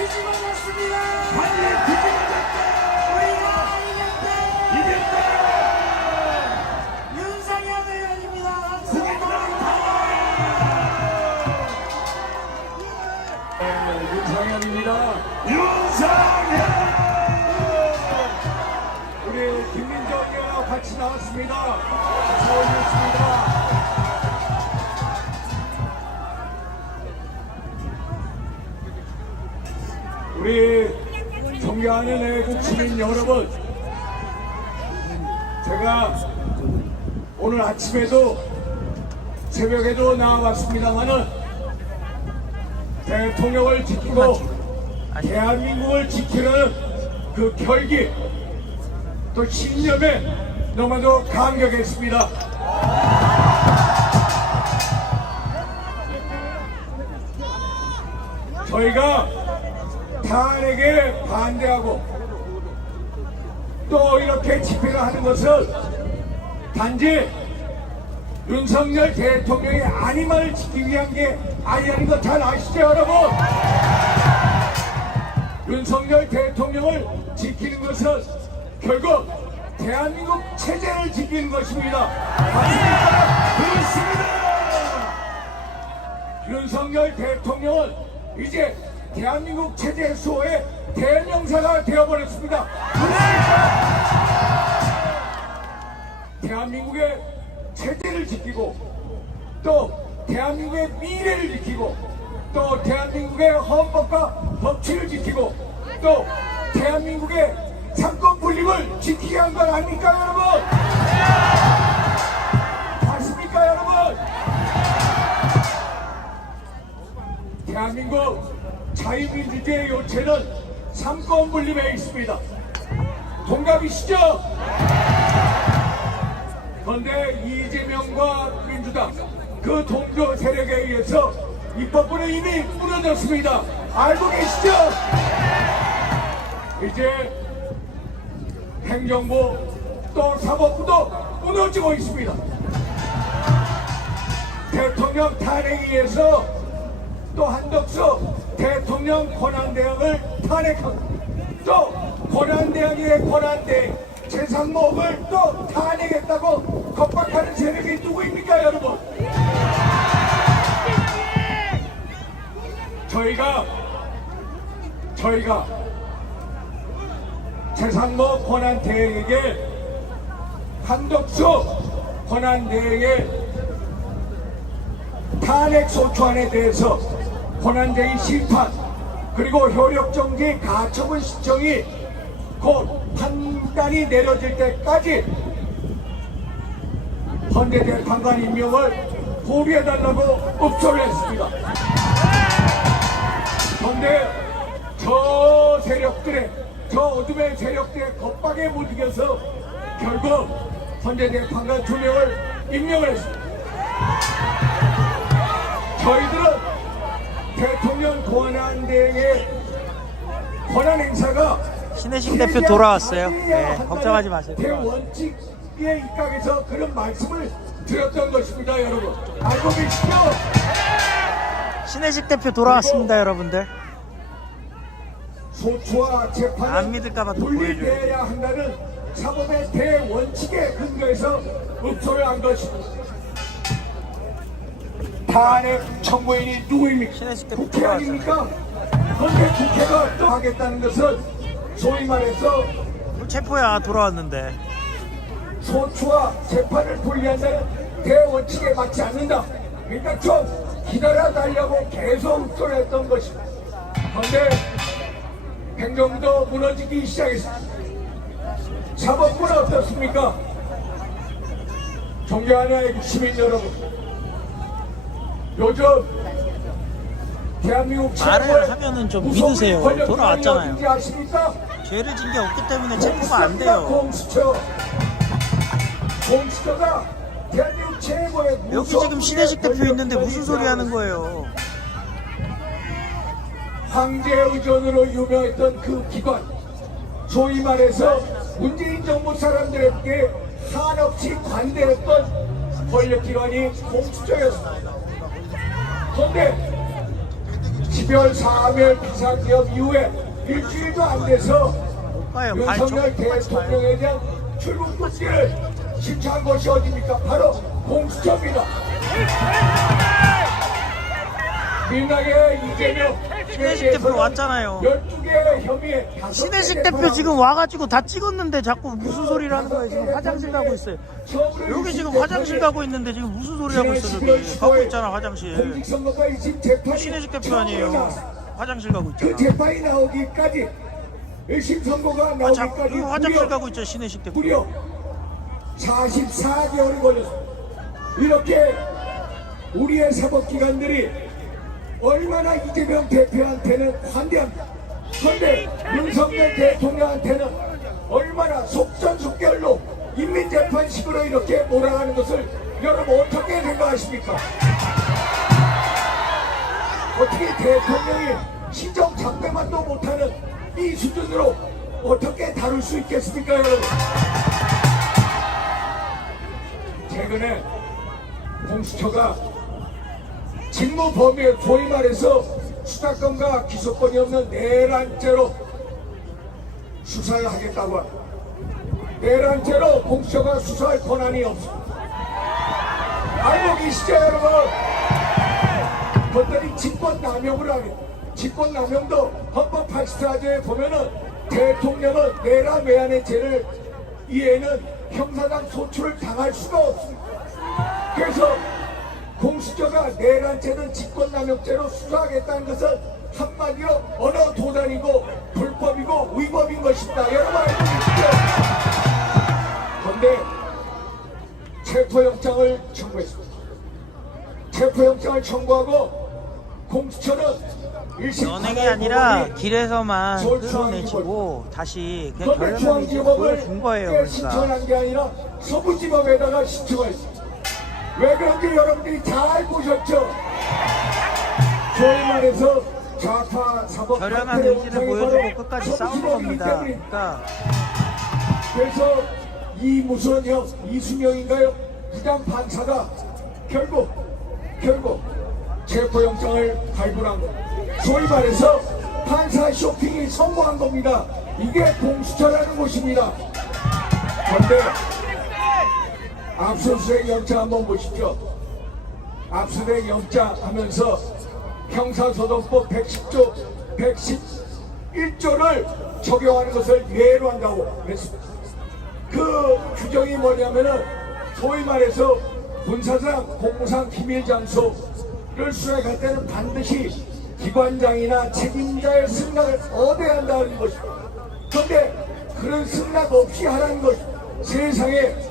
뒤집어졌습니다. 완전히 뒤집어졌다. 우리가 이겼다. 이겼다. 윤상현 의원입니다. 윤상현입니다. 윤상현! 우리 김민정 의원하고 같이 나왔습니다. 서울이었습니다. 우리 존경하는 애국 시민 여러분, 제가 오늘 아침에도 새벽에도 나와봤습니다만은 대통령을 지키고 대한민국을 지키는 그 결기 또 신념에 너무나도 감격했습니다. 저희가 탄핵에 반대하고 또 이렇게 집회를 하는 것은 단지 윤석열 대통령의 안위만을 지키기 위한 게 아니라는 거 잘 아시죠, 여러분? 윤석열 대통령을 지키는 것은 결국 대한민국 체제를 지키는 것입니다. 맞습니까? 그렇습니다. 윤석열 대통령은 이제 대한민국 체제 수호의 대명사가 되어버렸습니다. 그렇습니까? 대한민국의 체제를 지키고 또 대한민국의 미래를 지키고 또 대한민국의 헌법과 법치를 지키고 또 대한민국의 삼권 분립을 지키게 한 건 아닙니까, 여러분? 맞습니까, 여러분? 대한민국 자유민주주의 요체는 삼권 분립에 있습니다. 동감이시죠? 그런데 이재명과 민주당 그 동조 세력에 의해서 입법부는 이미 무너졌습니다. 알고 계시죠? 이제 행정부 또 사법부도 무너지고 있습니다. 대통령 탄핵에 의해서 또 한덕수 대통령 권한대행을 탄핵하고 또 권한대행의 권한대행 최상목을 또 탄핵했다고 겁박하는 세력이 누구입니까, 여러분? 저희가 최상목 권한대행에게 한덕수 권한대행의 탄핵 소추안에 대해서 권한대행 심판 그리고 효력정지 가처분 신청이 곧 판단이 내려질 때까지 헌재재 판관 임명을 포기해달라고 업소를 했습니다. 그런데 저 세력들의 저 어둠의 세력들의 겁박에 못 이겨서 결국 헌재재 판관 2명을 임명을 했습니다. 저희들은 대통령 권한대행의 권한 행사가 신혜식 대표 돌아왔어요. 네, 걱정하지 마세요. 대원칙에 입각해서 그런 말씀을 드렸던 것입니다, 여러분. 알고 계시죠? 신혜식 대표 돌아왔습니다, 여러분들. 소추와 재판을 안 믿을까봐 또 보여줘요. 분리돼야 한다는 사법의 대원칙에 근거해서 읍소를 한 것입니다. 탄핵 청구인이 누구입니까? 신혜식 대표 국회 아닙니까? 그런데 국회가 또 하겠다는 것은 소위 말해서 체포야, 돌아왔는데. 소추와 재판을 분리한다는 대원칙에 맞지 않는다. 그러니까 좀 기다려달라고 계속 읍소했던 것입니다. 그런데 행정부도 무너지기 시작했습니다. 사법부는 어떻습니까? 존경하는 시민 여러분, 요즘 대한민국 말을 하면은 좀 믿으세요. 돌아왔잖아요. 아십니까? 죄를 진 게 없기 때문에 체포가 안 돼요. 공수처가 대한민국 최고의 여기 지금 신혜식 대표 있는데 무슨 소리 하는 거예요? 황제 의존으로 유명했던 그 기관, 소위 말해서 문재인 정부 사람들에게 한없이 관대했던 권력기관이 공수처였습니다. 그런데 12월 4일 비상기업 이후에 일주일도 안 돼서 못 가요. 윤석열 대통령에 대한 출국 금지를 신청한 것이 어디입니까? 바로 공수처입니다. 민당의 이재명 신혜식 대표 왔잖아요. 12개의 혐의에 신혜식 대표 지금 와가지고 다 찍었는데 자꾸 무슨 소리를 하는 거예요. 지금 화장실 가고 있어요. 여기 지금 화장실 가고 있는데 지금 무슨 소리 하고 있어. 저기 가고 있잖아 화장실. 공직선거가 지금 재판이 신혜식 대표 아니에요. 화장실 가고 그 있잖아. 재판이 나오기까지 1심 선고가 나오기까지 여기 화장실 가고 있죠 신혜식 대표. 무려 44개월이 걸렸습니다. 이렇게 우리의 사법기관들이 얼마나 이재명 대표한테는 환대합니다. 그런데 윤석열 대통령한테는 얼마나 속전속결로 인민재판식으로 이렇게 몰아가는 것을 여러분 어떻게 생각하십니까? 어떻게 대통령이 시정 잡배만도 못하는 이 수준으로 어떻게 다룰 수 있겠습니까, 여러분? 최근에 공수처가 직무 범위에 소위 말해서 수사권과 기소권이 없는 내란죄로 수사를 하겠다고 합니다. 내란죄로 공수처가 수사할 권한이 없습니다. 알고 계시죠, 여러분? 그것들이 직권남용을 하게. 직권남용도 헌법 84조에 보면은 대통령은 내란 외환의 죄를 이에는 형사상 소출을 당할 수가 없습니다. 그래서 공수처가 내란죄는 직권남용죄로 수사하겠다는 것은 한마디로 언어 도단이고 불법이고 위법인 것입니다. 여러분 알고 계시죠? 그런데 체포영장을 청구했습니다. 체포영장을 청구하고 공수처는 연행이 아니라 길에서만 끌어내주고 다시 그냥 결론을 이제 보여준 거예요. 그러니까 신청한 게 아니라 서부지법에다가 신청했습니다. 왜 그런지 여러분들이 잘 보셨죠? 소위 말해서 좌파 사법 결연한 의지를 보여주고 끝까지 싸운 겁니다. 그러니까 그래서 이무선형 이수명인가요? 부장 판사가 결국 체포영장을 발부한 겁니다. 소위 말해서 판사 쇼핑이 성공한 겁니다. 이게 공수처라는 곳입니다. 그런데 압수수색 영장 한번 보십시오. 압수수색 영장 하면서 형사소송법 110조, 111조를 적용하는 것을 예외로 한다고 했습니다. 그 규정이 뭐냐면은 소위 말해서 군사상, 공무상 기밀 장소를 수행할 때는 반드시 기관장이나 책임자의 승낙을 얻어야 한다는 것입니다. 그런데 그런 승낙 없이 하라는 것, 세상에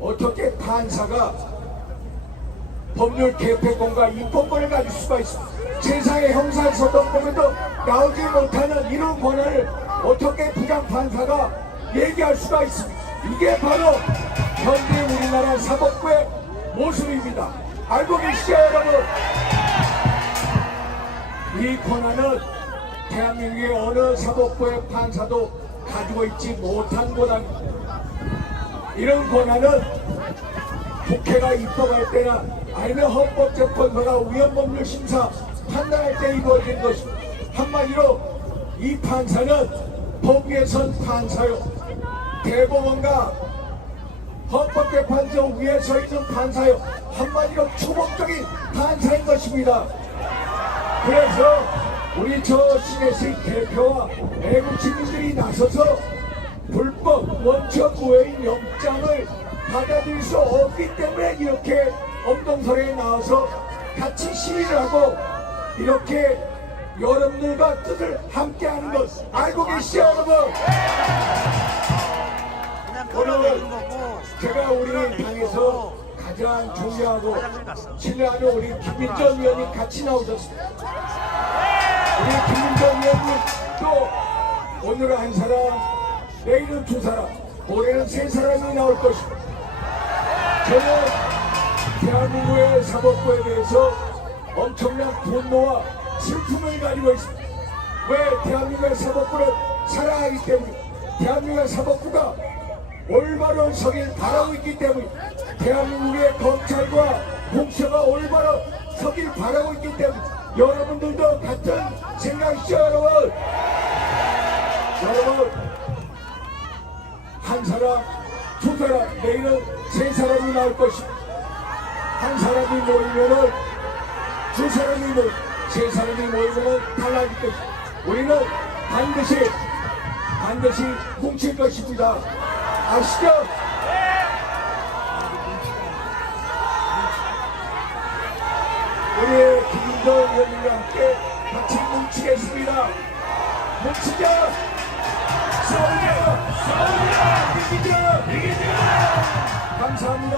어떻게 판사가 법률 개폐권과 입법권을 가질 수가 있습니다. 세상의 형사소송법에도 나오지 못하는 이런 권한을 어떻게 부장 판사가 얘기할 수가 있습니다. 이게 바로 현재 우리나라 사법부의 모습입니다. 알고 계시죠, 여러분? 이 권한은 대한민국의 어느 사법부의 판사도 가지고 있지 못한 권한입니다. 이런 권한은 국회가 입법할 때나 아니면 헌법재판소가 위헌법률심사 판단할 때 이루어진 것입니다. 한마디로 이 판사는 법 위에 선 판사요, 대법원과 헌법재판소 위에 서 있는 판사요, 한마디로 추범적인 판사인 것입니다. 그래서 우리 저 신혜식 대표와 애국시민들이 나서서 불법 원천 무효인 영장을 받아들일 수 없기 때문에 이렇게 엄동설에 나와서 같이 시위를 하고 이렇게 여러분들과 뜻을 함께하는 것 알고 계시죠, 여러분? 그냥 오늘 끌어내는 거고 제가 우리 당에서 가장 존경하고 신뢰하는 우리 김민정 의원님 같이 나오셨습니다. 우리 김민정 의원님 또 오늘은 한 사람, 내일은 두 사람, 올해는 세 사람이 나올 것입니다. 저는 대한민국의 사법부에 대해서 엄청난 분노와 슬픔을 가지고 있습니다. 왜 대한민국의 사법부를 사랑하기 때문에, 대한민국의 사법부가 올바로 서길 바라고 있기 때문에, 대한민국의 검찰과 공수처가 올바로 서길 바라고 있기 때문에 여러분들도 같은 생각이죠, 여러분? 여러분, 한 사람, 두 사람, 내일은 세 사람이 나올 것입니다. 한 사람이 모이면은 두 사람이 모이고 세 사람이 모이면은 달라질 것입니다. 우리는 반드시 뭉칠 것입니다. 아시죠? 우리의 김인도 의원님과 함께 같이 뭉치겠습니다. 뭉치자! 싸우자! 이기자! 감사합니다.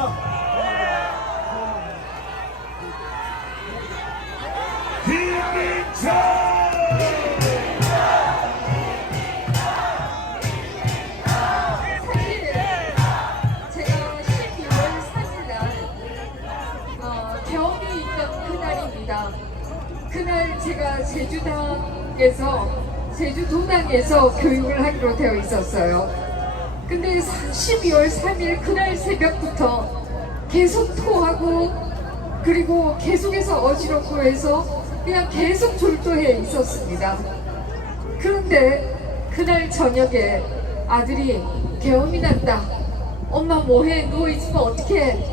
사실 제가 12월 3일날 경험이 있던 그날입니다. 그날 제가 제주도당에서 교육을 하기로 되어 있었어요. 근데 12월 3일 그날 새벽부터 계속 토하고 그리고 계속해서 어지럽고 해서 그냥 계속 졸도해 있었습니다. 그런데 그날 저녁에 아들이 계엄이 났다. 엄마 뭐해? 누워있으면 어떡해?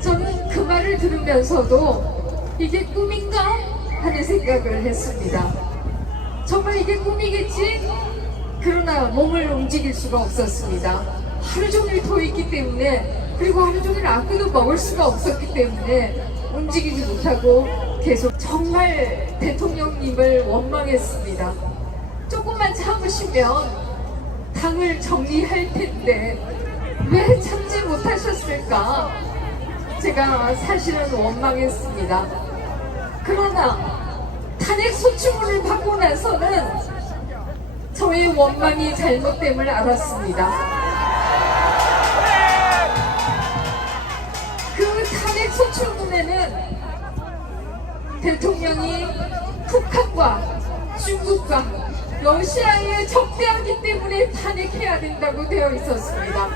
저는 그 말을 들으면서도 이게 꿈인가? 하는 생각을 했습니다. 정말 이게 꿈이겠지? 그러나 몸을 움직일 수가 없었습니다. 하루 종일 토했기 때문에 그리고 하루 종일 아무도 먹을 수가 없었기 때문에 움직이지 못하고 계속 정말 대통령님을 원망했습니다. 조금만 참으시면 당을 정리할 텐데 왜 참지 못하셨을까? 제가 사실은 원망했습니다. 그러나 탄핵 소추문을 받고 나서는 저의 원망이 잘못됨을 알았습니다. 그 탄핵 소추문에는 대통령이 북한과 중국과 러시아에 적대하기 때문에 탄핵해야 된다고 되어 있었습니다.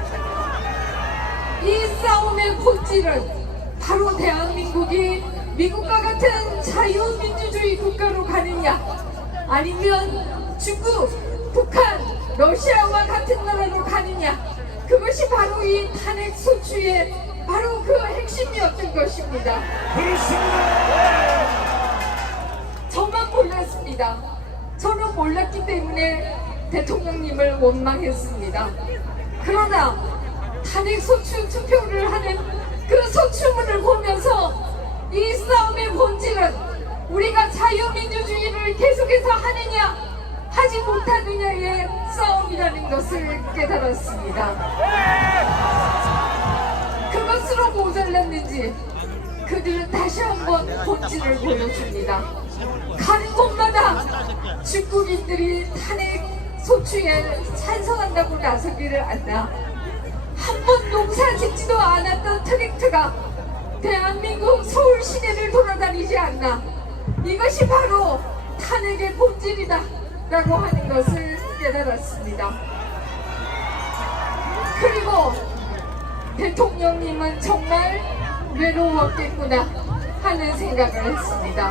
이 싸움의 본질은 바로 대한민국이 미국과 같은 자유민주주의 국가로 가느냐 아니면 중국, 북한, 러시아와 같은 나라로 가느냐 그것이 바로 이 탄핵 소추의 바로 그 핵심이었던 것입니다. 저만 몰랐습니다. 저는 몰랐기 때문에 대통령님을 원망했습니다. 그러나 탄핵 소추 투표를 하는 그 소추문을 보면서 이 싸움의 본질은 우리가 자유민주주의를 계속해서 하느냐 하지 못하느냐의 싸움이라는 것을 깨달았습니다. 그것으로 모자랐는지 그들은 다시 한번 본질을 보여줍니다. 가는 곳마다 중국인들이 탄핵 소추에 찬성한다고 나서기를 않나 한 번 농사 짓지도 않았던 트랙트가 대한민국 서울 시내를 돌아다니지 않나 이것이 바로 탄핵의 본질이다 라고 하는 것을 깨달았습니다. 그리고 대통령님은 정말 외로웠겠구나 하는 생각을 했습니다.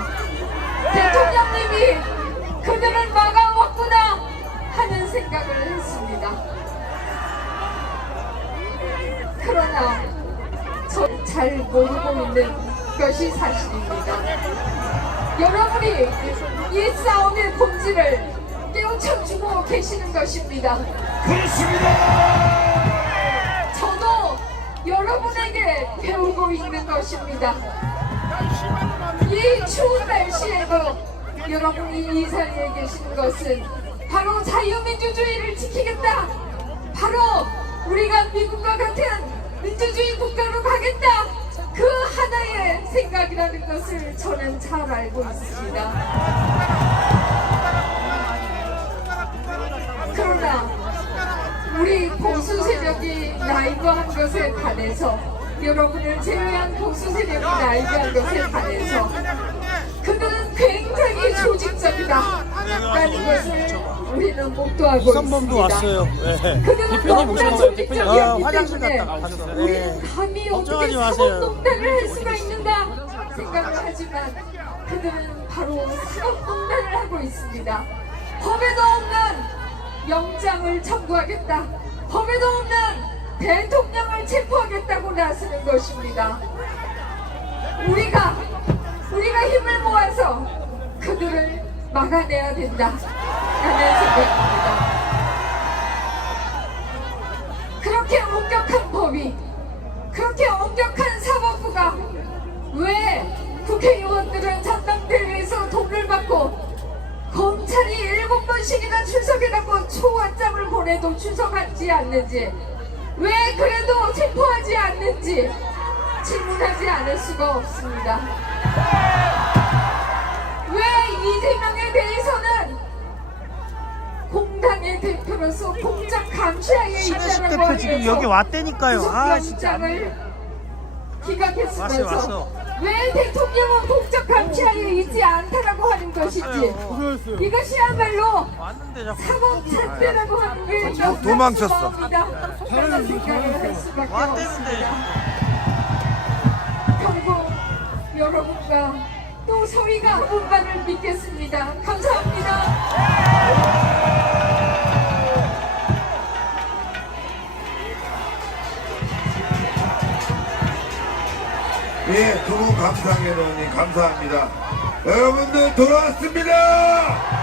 대통령님이 그들을 막아왔구나 하는 생각을 했습니다. 그러나 저 잘 모르고 있는 것이 사실입니다. 여러분이 이 싸움의 본질을 깨우쳐주고 계시는 것입니다. 그렇습니다. 저도 여러분에게 배우고 있는 것입니다. 이 추운 날씨에도 여러분이 이 자리에 계신 것은 바로 자유민주주의를 지키겠다. 바로 우리가 미국과 같은 민주주의 국가로 가겠다. 그 하나의 생각이라는 것을 저는 잘 알고 있습니다. 그러나 우리 보수 세력이 나이거한 것에 반해서 여러분을 제외한 보수 세력이 나이거한 것에 반해서 그들은 굉장히 조직적이다 라는 것을 우리는 목도하고 선범도 있습니다. 왔어요. 네. 그들은 너무나 조직적이었기 화장실 때문에 갔다 가셨어요. 우리는 네. 감히 어떻게 걱정하지 마세요. 사법농단을 할 수가 있는가 생각을 하지만 그들은 바로 사법농단을 하고 있습니다. 법에도 없는 영장을 청구하겠다. 법에도 없는 대통령을 체포하겠다고 나서는 것입니다. 우리가 힘을 모아서 그들을 막아내야 된다 라는 생각입니다. 그렇게 엄격한 법이, 그렇게 엄격한 사법부가 왜 국회의원들은 전당대회에서 돈을 받고 검찰이 7번씩이나 출석해라고 초원장을 보내도 출석하지 않는지, 왜 그래도 체포하지 않는지 질문하지 않을 수가 없습니다. 왜 이재명에 대해서는 공당의 대표로서 공적 감시하에 신혜식 있다라고 대표 지금 여기 왔다니까요. 아 진짜 안 돼. 영장을 기각했으면서 왔어. 왜 대통령은 공적 감시하에 있지 않다라고 하는 것인지, 이것이야말로 왔는데 자꾸 사법 잣대라고 하는 게 도망쳤어. 라는 생각을 할 수밖에 없습니다. 왔대는데 결국 여러분과 또 저희가 한 분만을 믿겠습니다. 감사합니다. 예, 두 분 감사하게 의원님 감사합니다. 여러분들 돌아왔습니다.